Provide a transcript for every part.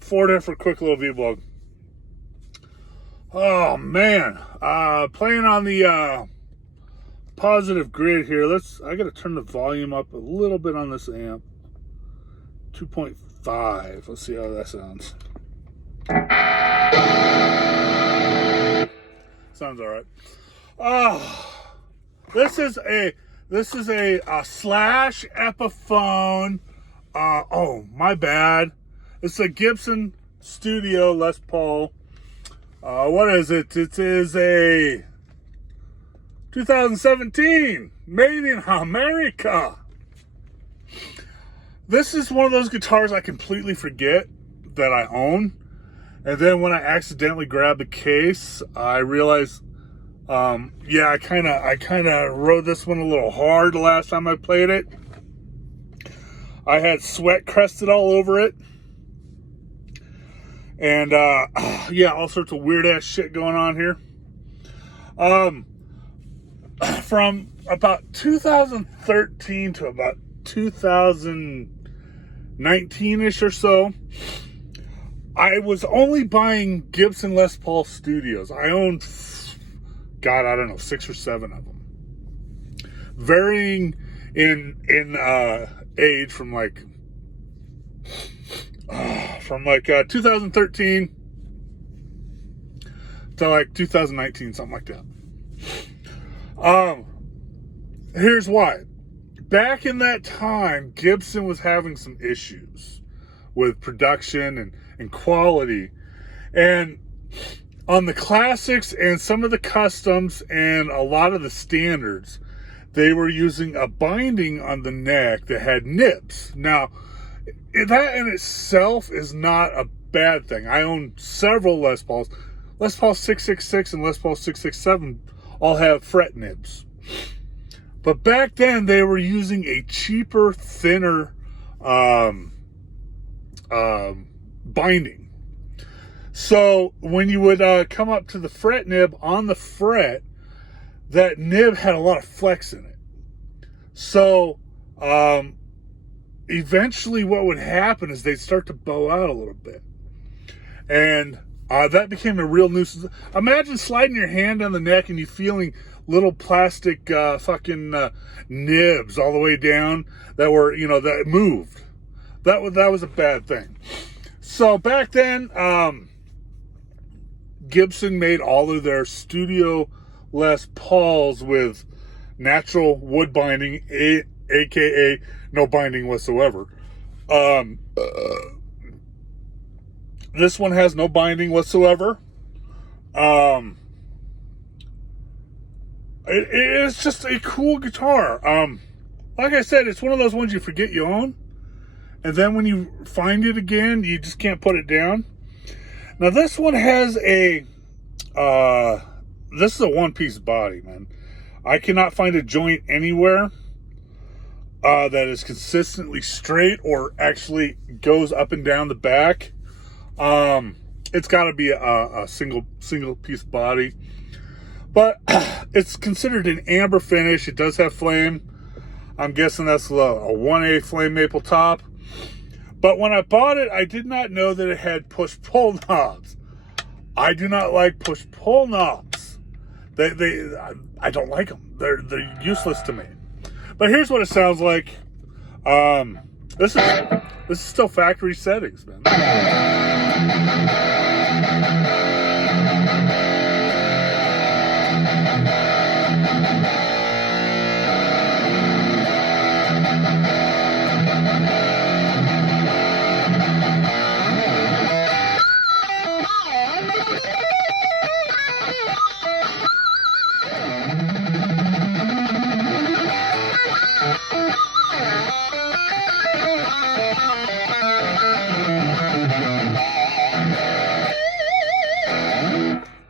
four different quick little vblog. Oh man, playing on the positive grid here. I gotta turn the volume up a little bit on this amp. 2.5. Let's see how that sounds. Sounds all right. This is a Slash Epiphone. Oh, my bad. It's a Gibson Studio Les Paul. What is it? It is a 2017, made in America. This is one of those guitars I completely forget that I own. And then when I accidentally grab the case, I realize, I kind of rode this one a little hard the last time I played it. I had sweat crested all over it. And, all sorts of weird ass shit going on here. From about 2013 to about 2019-ish or so, I was only buying Gibson Les Paul Studios. I owned, 6 or 7 of them. Varying in age from 2013 to 2019, something like that. Here's why. Back in that time, Gibson was having some issues with production and quality. And on the classics and some of the customs and a lot of the standards, they were using a binding on the neck that had nibs. Now, that in itself is not a bad thing. I own several Les Pauls. Les Paul 666 and Les Paul 667 all have fret nibs. But back then, they were using a cheaper, thinner binding. So when you would come up to the fret nib on the fret, that nib had a lot of flex in it. So eventually what would happen is they'd start to bow out a little bit. And that became a real nuisance. Imagine sliding your hand on the neck and you feeling little plastic nibs all the way down that were, that moved. That was a bad thing. So back then, Gibson made all of their studio Les Pauls with natural wood binding, aka no binding whatsoever. This one has no binding whatsoever. It's just a cool guitar. Like I said, it's one of those ones you forget you own. And then when you find it again, you just can't put it down. Now this one has this is a one-piece body, man. I cannot find a joint anywhere that is consistently straight or actually goes up and down the back. It's got to be a single piece body. But it's considered an amber finish. It does have flame. I'm guessing that's a 1A flame maple top. But when I bought it, I did not know that it had push-pull knobs. I do not like push-pull knobs. I don't like them. They're useless to me. But here's what it sounds like. This is still factory settings, man.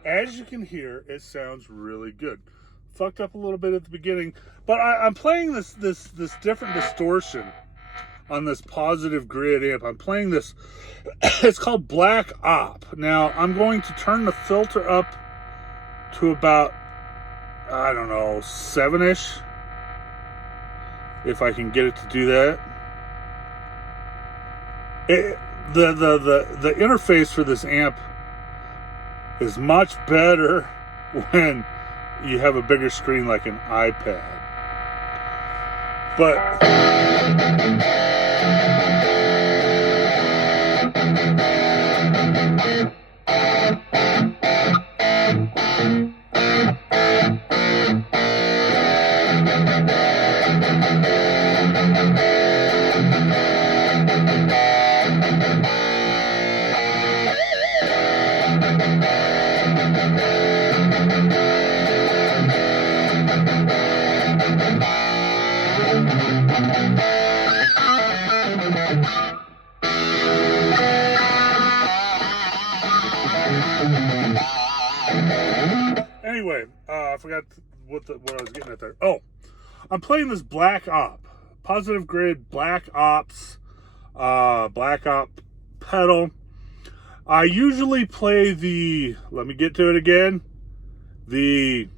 As you can hear, it sounds really good. Fucked up a little bit at the beginning, but I'm playing this different distortion on this positive grid amp. I'm playing this. It's called Black Op. Now I'm going to turn the filter up to about 7-ish, if I can get it to do that. the interface for this amp is much better when you have a bigger screen like an iPad. But anyway, I forgot what I was getting at there. Oh, I'm playing this Black Op, Positive Grid Black Ops, Black Op pedal. I usually play the, let me get to it again, the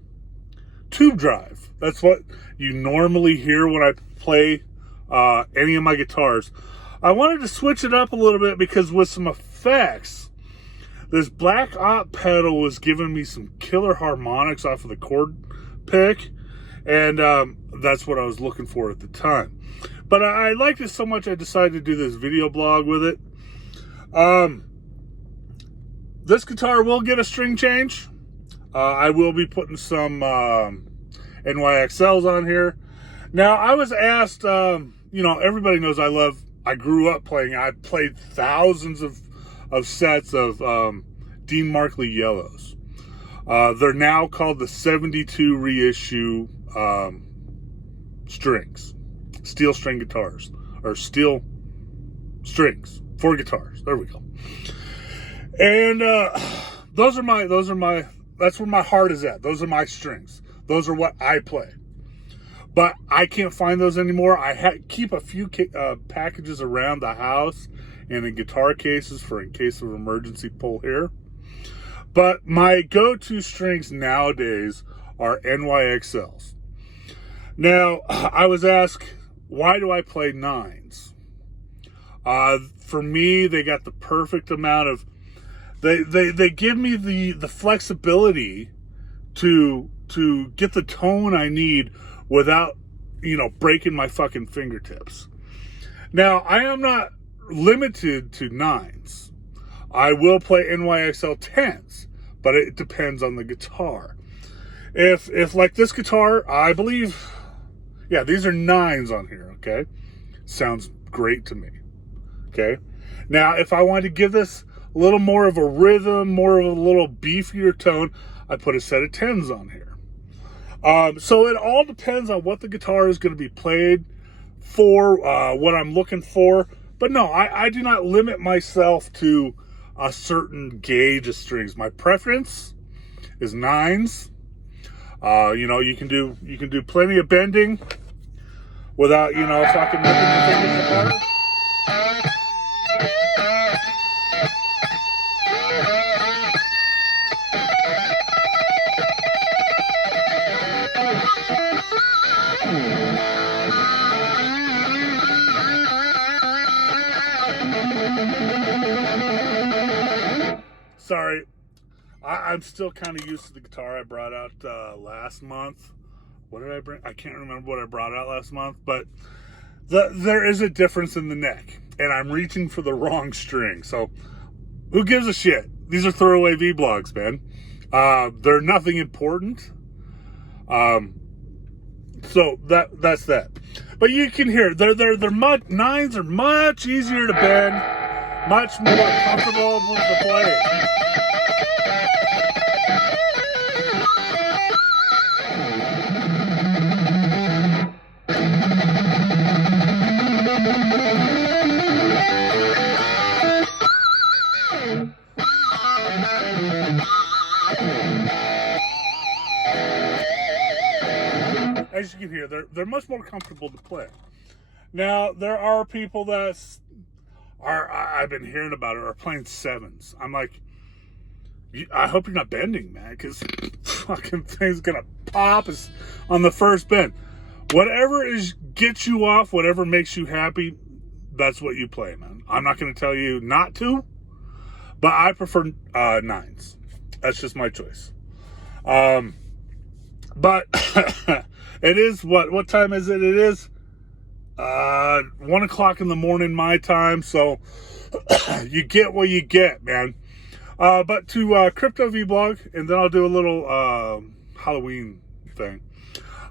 tube drive. That's what you normally hear when I play any of my guitars. I wanted to switch it up a little bit because with some effects, this Black Op pedal was giving me some killer harmonics off of the chord pick, and that's what I was looking for at the time. But I liked it so much I decided to do this video blog with it. This guitar will get a string change. I will be putting some NYXLs on here. Now, I was asked, everybody knows I grew up playing, I played thousands of sets of Dean Markley Yellows. They're now called the 72 reissue strings, steel string guitars, or steel strings for guitars. There we go. And that's where my heart is at. Those are my strings. Those are what I play. But I can't find those anymore. I keep a few packages around the house and in guitar cases for in case of emergency pull here. But my go-to strings nowadays are NYXLs. Now, I was asked, why do I play nines? For me, they got the perfect amount of, they give me the flexibility to get the tone I need without, breaking my fucking fingertips. Now, I am not limited to nines. I will play NYXL 10s, but it depends on the guitar. If like this guitar, I believe, yeah, these are nines on here, okay? Sounds great to me, okay? Now, if I wanted to give this a little more of a rhythm, more of a little beefier tone, I put a set of 10s on here. So it all depends on what the guitar is going to be played for, what I'm looking for. But no, I do not limit myself to a certain gauge of strings. My preference is nines. You can do plenty of bending without, fucking ripping your fingers apart. Sorry, I'm still kind of used to the guitar I brought out last month. What did I bring? I can't remember what I brought out last month, but there is a difference in the neck, and I'm reaching for the wrong string. So who gives a shit? These are throwaway vlogs, man. They're nothing important. So that's that. But you can hear nines are much easier to bend, much more comfortable to play. As you can hear, they're much more comfortable to play. Now, there are people I've been hearing about it, are playing sevens. I'm like, I hope you're not bending, man, because fucking thing's gonna pop on the first bend. Whatever gets you off, whatever makes you happy, that's what you play, man. I'm not going to tell you not to, but I prefer 9s. That's just my choice. But it is what time is it? It is 1 o'clock in the morning my time, so you get what you get, man. But to crypto vblog, and then I'll do a little Halloween thing.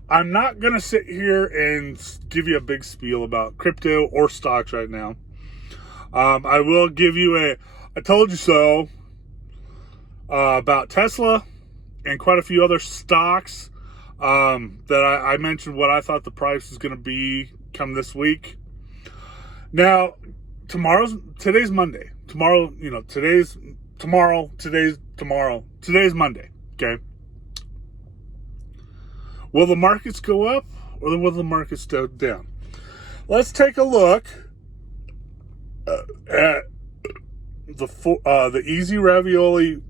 I'm not gonna sit here and give you a big spiel about crypto or stocks right now. I will give you I told you so about Tesla and quite a few other stocks that I mentioned what I thought the price is going to be come this week. Now, today's Monday. Tomorrow, today's Monday. Okay. Will the markets go up or will the markets go down? Let's take a look at the Easy Ravioli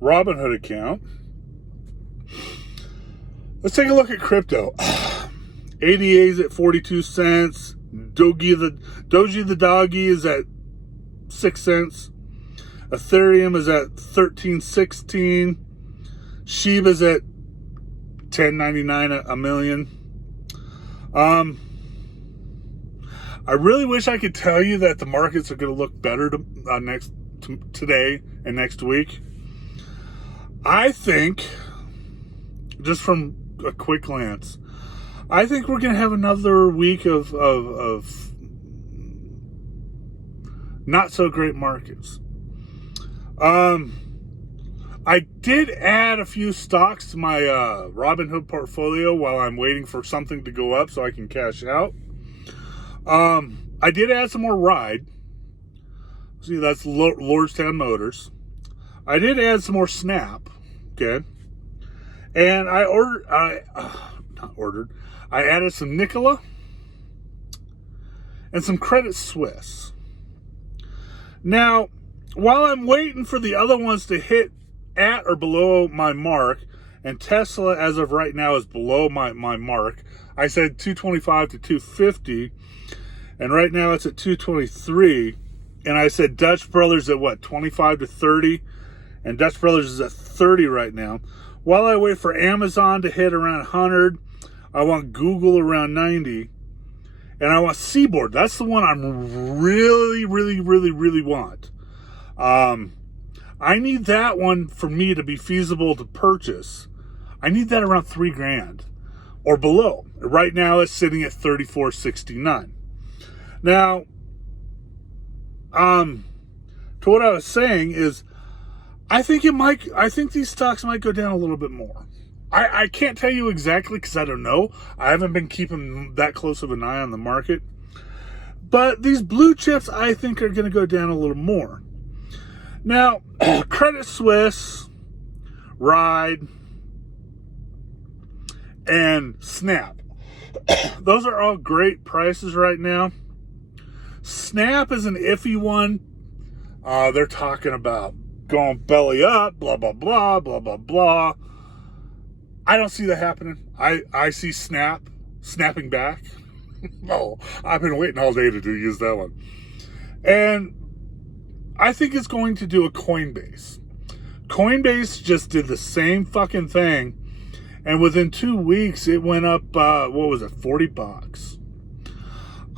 Robinhood account. Let's take a look at crypto. ADA is at 42 cents. Doji the doggy is at 6 cents. Ethereum is at 13.16. Shiba's at 10.99 a million. I really wish I could tell you that the markets are going to look better today and next week. I think, just from a quick glance, I think we're going to have another week of not so great markets. I did add a few stocks to my Robinhood portfolio while I'm waiting for something to go up so I can cash out. I did add some more Ride. See, that's Lordstown Motors. I did add some more Snap. Okay. And I added some Nikola and some Credit Suisse. Now, while I'm waiting for the other ones to hit at or below my mark, and Tesla as of right now is below my mark, I said 225 to 250, and right now it's at 223, and I said Dutch Brothers at what, 25 to 30, and Dutch Brothers is at 30 right now. While I wait for Amazon to hit around 100, I want Google around 90, and I want Seaboard. That's the one I'm really want. I need that one for me to be feasible to purchase. I need that around $3,000 or below. Right now it's sitting at $34.69. Now, to what I was saying is, I think these stocks might go down a little bit more. I can't tell you exactly because I don't know. I haven't been keeping that close of an eye on the market. But these blue chips, I think, are going to go down a little more. Now, Credit Suisse, Ride, and Snap. Those are all great prices right now. Snap is an iffy one. They're talking about going belly up, blah, blah, blah, blah, blah, blah. I don't see that happening. I see snapping back. Oh, I've been waiting all day to use that one. And I think it's going to do a Coinbase. Coinbase just did the same fucking thing. And within 2 weeks, it went up, $40.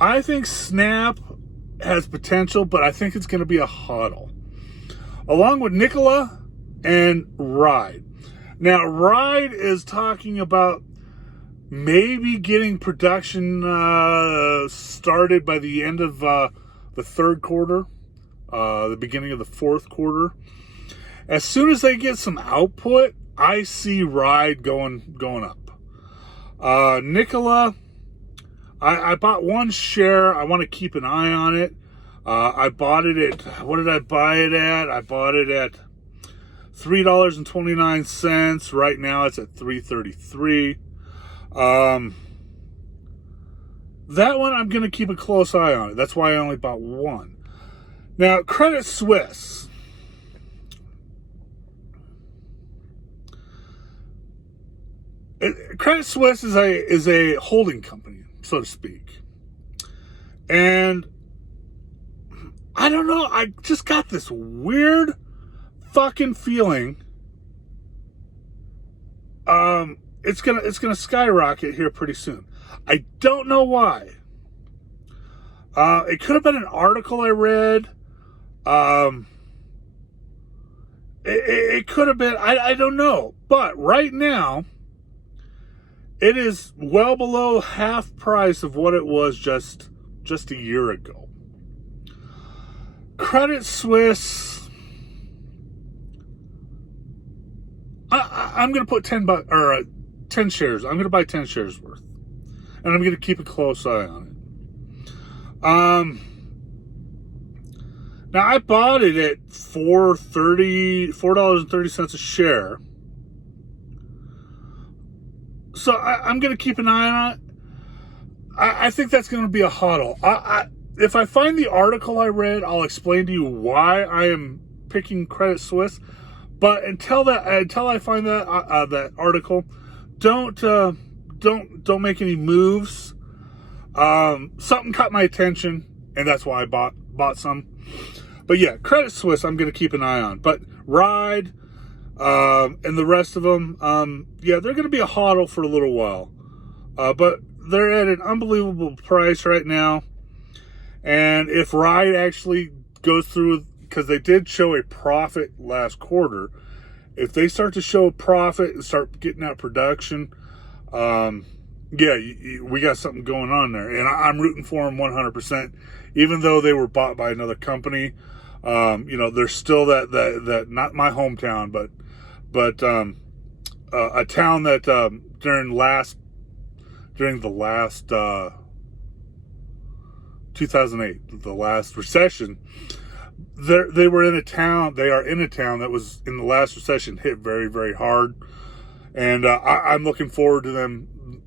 I think Snap has potential, but I think it's going to be a hodl. Along with Nikola and Ride. Now, Ride is talking about maybe getting production started by the end of the third quarter, the beginning of the fourth quarter. As soon as they get some output, I see Ride going up. Nikola, I bought one share. I want to keep an eye on it. I bought it at, what did I buy it at? I bought it at $3.29. Right now it's at $3.33. That one I'm going to keep a close eye on it. That's why I only bought one. Now, Credit Suisse. Credit Suisse is a holding company, so to speak. And I don't know, I just got this weird fucking feeling it's gonna skyrocket here pretty soon. I don't know why. It could have been an article I read. It could have been, I don't know. But right now, it is well below half price of what it was just a year ago. Credit Suisse, I'm going to put $10 shares. I'm going to buy 10 shares worth. And I'm going to keep a close eye on it. Now, I bought it at $4.30 a share. So I'm going to keep an eye on it. I think that's going to be a hodl. If I find the article I read, I'll explain to you why I am picking Credit Suisse. But until I find that article, don't make any moves. Something caught my attention, and that's why I bought some. But yeah, Credit Suisse, I'm going to keep an eye on. But Ride and the rest of them, yeah, they're going to be a hodl for a little while. But they're at an unbelievable price right now. And if Ride actually goes through, because they did show a profit last quarter, if they start to show a profit and start getting out production, yeah, we got something going on there. And I'm rooting for them 100%. Even though they were bought by another company, there's still that not my hometown, but a town that during the last 2008, the last recession, they were in a town. They are in a town that was in the last recession hit very, very hard, and I'm looking forward to them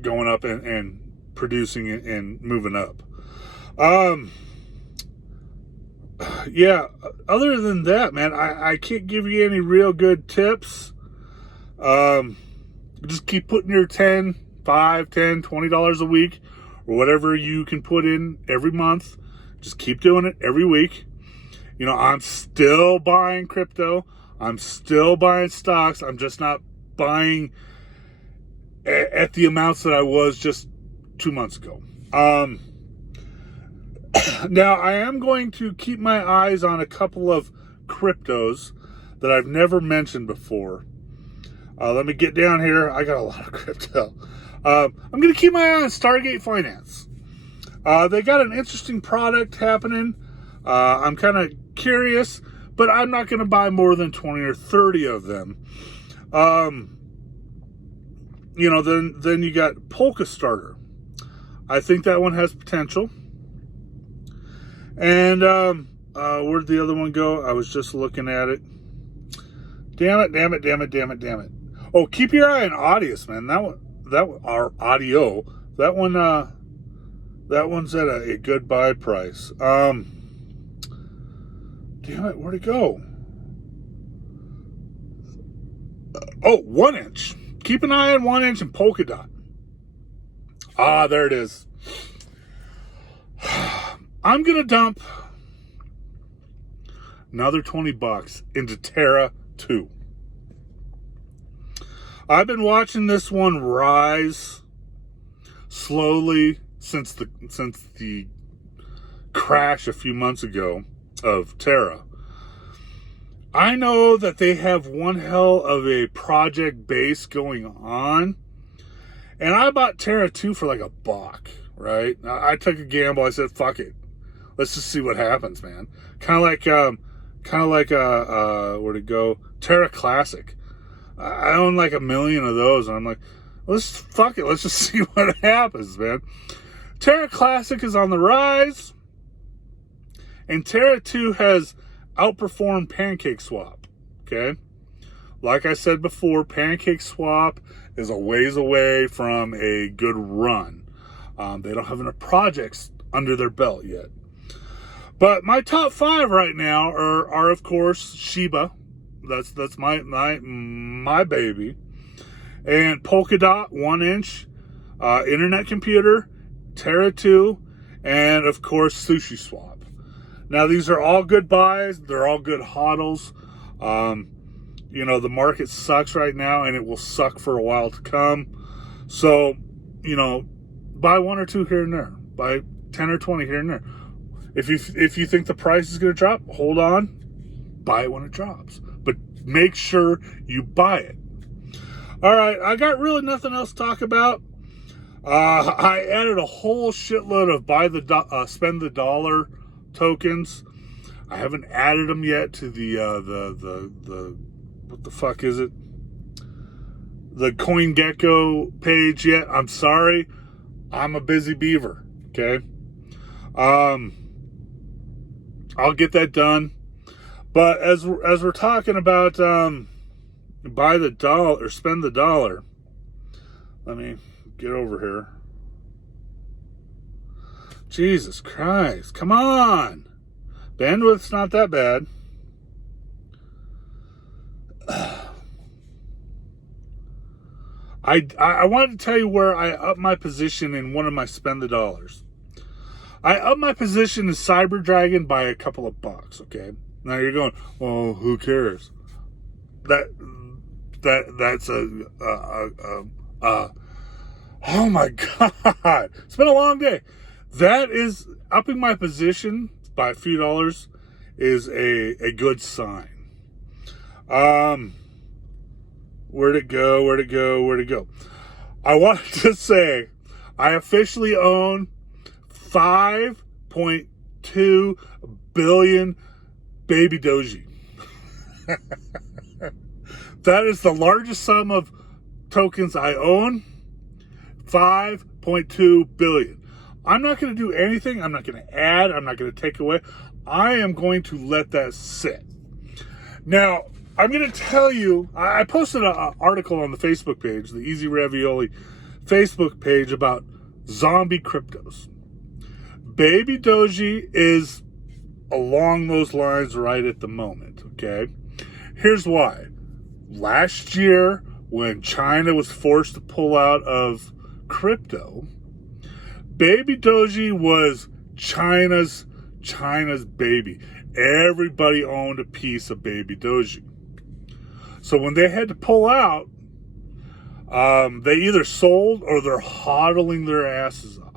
going up and producing and moving up. Yeah, other than that, man, I can't give you any real good tips. Just keep putting your $10, $5, $10, $20 a week, or whatever you can put in every month. Just keep doing it every week. I'm still buying crypto. I'm still buying stocks. I'm just not buying at the amounts that I was just 2 months ago. Now, I am going to keep my eyes on a couple of cryptos that I've never mentioned before. Let me get down here. I got a lot of crypto. I'm going to keep my eye on Stargate Finance. They got an interesting product happening. I'm kind of curious, but I'm not going to buy more than 20 or 30 of them. Then you got Polka Starter. I think that one has potential. And where'd the other one go? I was just looking at it. Damn it. Oh, keep your eye on Audius, man. Our audio. That one's at a good buy price. Damn it, where'd it go? 1 inch. Keep an eye on 1 inch and Polkadot. There it is. I'm gonna dump another $20 into Terra 2. I've been watching this one rise slowly since the crash a few months ago of Terra. I know that they have one hell of a project base going on, and I bought Terra 2 for like $1, right? I took a gamble. I said, fuck it. Let's just see what happens, man. Kind of like where'd it go? Terra Classic. I own like 1 million of those, and I'm like, fuck it. Let's just see what happens, man. Terra Classic is on the rise, and Terra 2 has outperformed Pancake Swap. Okay, like I said before, Pancake Swap is a ways away from a good run. They don't have enough projects under their belt yet. But my top 5 right now are of course Shiba. That's my baby. and Polka Dot 1-inch, internet computer, Terra 2, and of course Sushi Swap. Now these are all good buys. They're all good hodls. You know, the market sucks right now, and it will suck for a while to come. So, you know, buy one or two here and there. Buy 10 or 20 here and there. If you think the price is going to drop, hold on. Buy it when it drops. But make sure you buy it. All right, I got really nothing else to talk about. I added a whole shitload of spend the dollar tokens. I haven't added them yet to the what the fuck is it? The CoinGecko page yet. I'm sorry. I'm a busy beaver. Okay. I'll get that done. But as we're talking about buy the dollar or spend the dollar, let me get over here. Jesus Christ. Come on. Bandwidth's not that bad. I wanted to tell you where I upped my position in one of my spend the dollars. I upped my position in Cyber Dragon by a couple of bucks, okay? Now you're going, well, who cares? That's oh my God. It's been a long day. That is, upping my position by a few dollars is a good sign. Where'd it go? I wanted to say I officially own 5.2 billion baby doji. That is the largest sum of tokens I own. 5.2 billion. I'm not going to do anything. I'm not going to add. I'm not going to take away. I am going to let that sit. Now, I'm going to tell you, I posted an article on the Facebook page, the Easy Ravioli Facebook page, about zombie cryptos. Baby Doji is along those lines right at the moment, okay? Here's why. Last year, when China was forced to pull out of crypto, Baby Doji was China's baby. Everybody owned a piece of Baby Doji. So when they had to pull out, they either sold or they're hodling their asses off.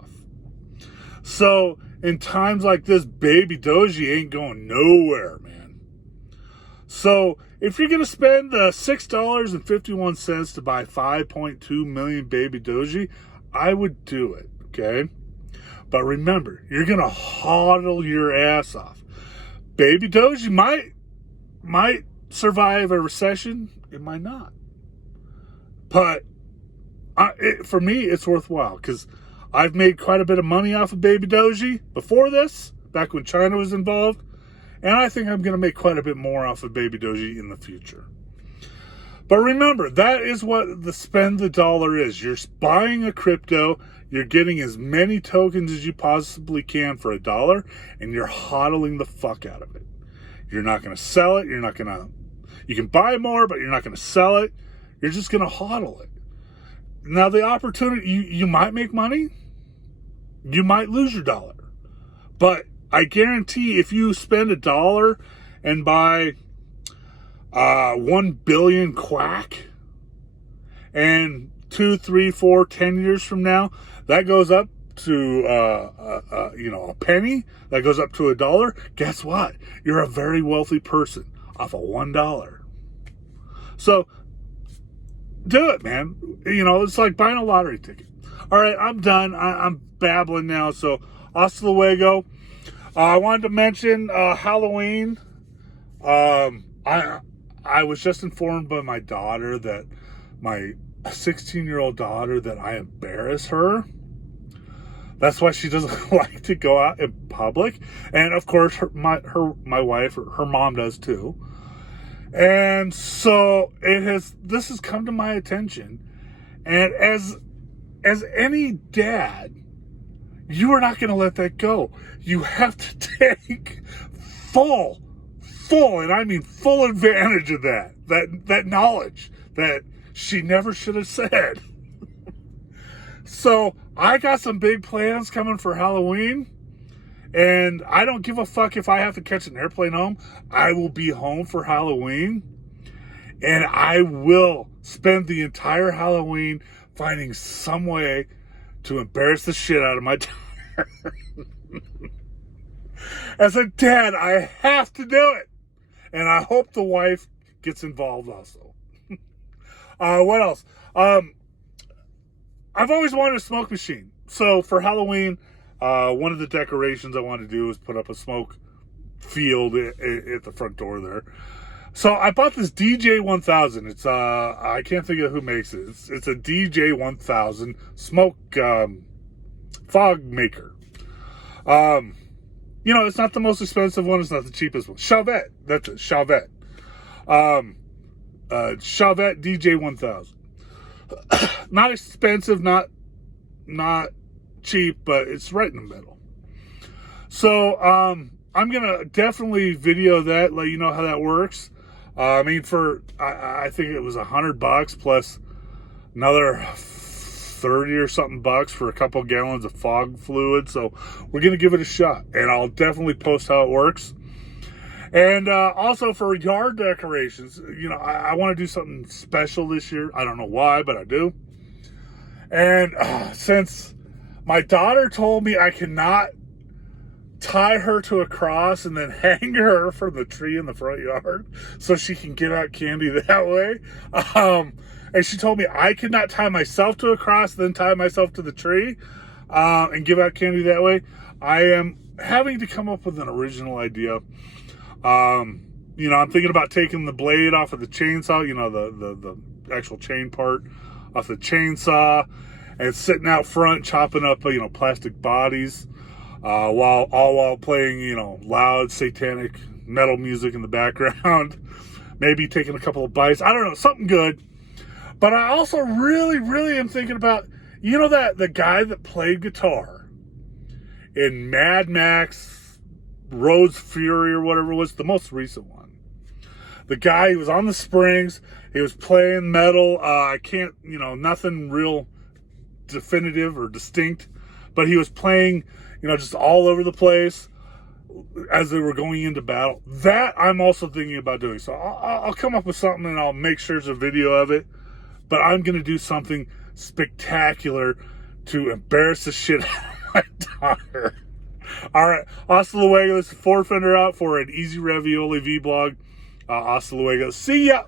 So in times like this, Baby Doji ain't going nowhere, man. So if you're going to spend the $6.51 to buy 5.2 million Baby Doji, I would do it, okay? But remember, you're going to hodl your ass off. Baby Doji might survive a recession. It might not. But for me, it's worthwhile because I've made quite a bit of money off of Baby Doji before this, back when China was involved. And I think I'm going to make quite a bit more off of Baby Doji in the future. But remember, that is what the spend the dollar is. You're buying a crypto, you're getting as many tokens as you possibly can for $1, and you're hodling the fuck out of it. You're not going to sell it. You can buy more, but you're not going to sell it. You're just going to hodl it. Now, the opportunity, you might make money. You might lose your dollar. But I guarantee if you spend $1 and buy 1 billion quack, and 2, 3, 4, 10 years from now, that goes up to a penny, that goes up to $1. Guess what? You're a very wealthy person off of $1. So do it, man. It's like buying a lottery ticket. All right, I'm done. I'm babbling now. So hasta luego. I wanted to mention Halloween. I was just informed by my daughter that my 16-year-old daughter that I embarrass her. That's why she doesn't like to go out in public. And of course, my wife, her mom does too. And so this has come to my attention. And as any dad, you are not going to let that go. You have to take full, and I mean full advantage of that knowledge that she never should have said. So I got some big plans coming for Halloween, and I don't give a fuck if I have to catch an airplane home. I will be home for Halloween, and I will spend the entire Halloween finding some way to embarrass the shit out of my daughter. As a dad, I have to do it. And I hope the wife gets involved also. What else? I've always wanted a smoke machine. So for Halloween, one of the decorations I wanted to do was put up a smoke field at the front door there. So I bought this DJ 1000. It's I can't think of who makes it. It's a DJ 1000 smoke fog maker. You know, it's not the most expensive one. It's not the cheapest one. Chavette. That's it. Chavette. Chavette DJ 1000. Not expensive, not cheap, but it's right in the middle. So, I'm going to definitely video that, let you know how that works. I mean, I think it was $100 plus another 30 or something bucks for a couple gallons of fog fluid. So we're going to give it a shot, and I'll definitely post how it works. And also for yard decorations, you know, I want to do something special this year. I don't know why, but I do. And since my daughter told me I cannot tie her to a cross and then hang her from the tree in the front yard so she can give out candy that way. And she told me I could not tie myself to a cross, then tie myself to the tree and give out candy that way. I am having to come up with an original idea. You know, I'm thinking about taking the blade off of the chainsaw, you know, the actual chain part off the chainsaw, and sitting out front chopping up, you know, plastic bodies, while playing, you know, loud satanic metal music in the background. Maybe taking a couple of bites. I don't know, something good. But I also really am thinking about, you know, that the guy that played guitar in Mad Max, Road's Fury or whatever it was, the most recent one. The guy, he was on the Springs, he was playing metal. I can't, you know, nothing real definitive or distinct, but he was playing, you know, just all over the place as they were going into battle. That I'm also thinking about doing. So I'll come up with something and I'll make sure there's a video of it. But I'm going to do something spectacular to embarrass the shit out of my daughter. All right. Hasta luego. This is Ford Fender out for an Easy Ravioli vblog. Hasta luego. See ya.